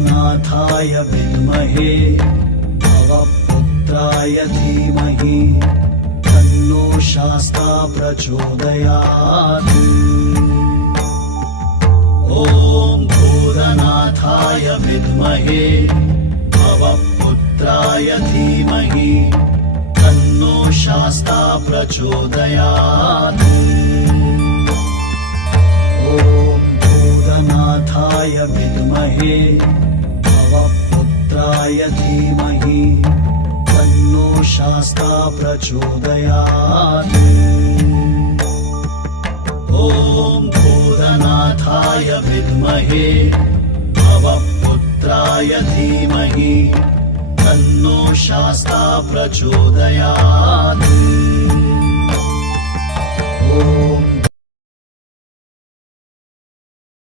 भूतनाथाय विद्महे भवपुत्राय धीमहि तन्नो शास्ता प्रचोदयात्। ॐ भूतनाथाय विद्महे भवपुत्राय धीमहि तन्नो शास्ता प्रचोदयात्। ॐ भूतनाथाय विद्महे भवपुत्राय धीमहि तन्नो शास्ता प्रचोदयात्। ॐ भूतनाथाय विद्महे भवपुत्राय धीमहि तन्नो शास्ता प्रचोदयात्। ॐ